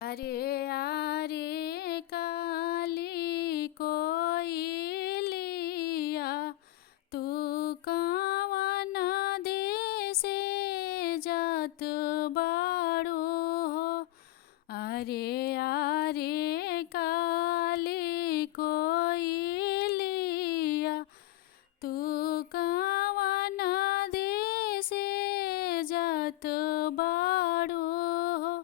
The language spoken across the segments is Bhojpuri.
अरे आरे काली कोयलिया तू कवन देशे जात बाड़ू हो। अरे आरे काली कोयलिया तू कवन देशे जात बाड़ू हो।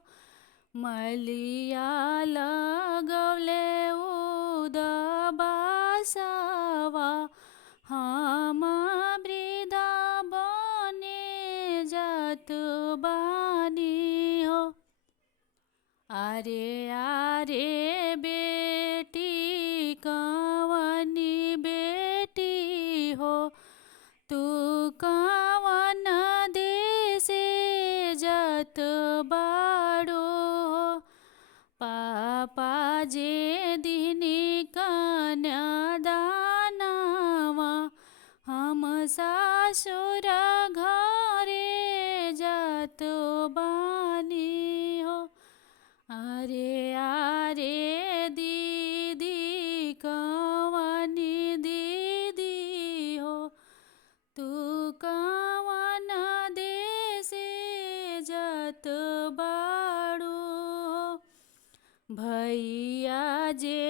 मलिया लगवले उदबासवा हम वृंदावने जात बानी हो। अरे आरे बेटी कवनी बेटी हो तू कवन देशे जात बाड़ू हो। पापा जे दिनी कन्यादानवा हम सासुर घरे जात बानी हो। अरे आरे दीदी कवनी दीदी हो तू कवन देशे जात बाड़ू हो। भैया जे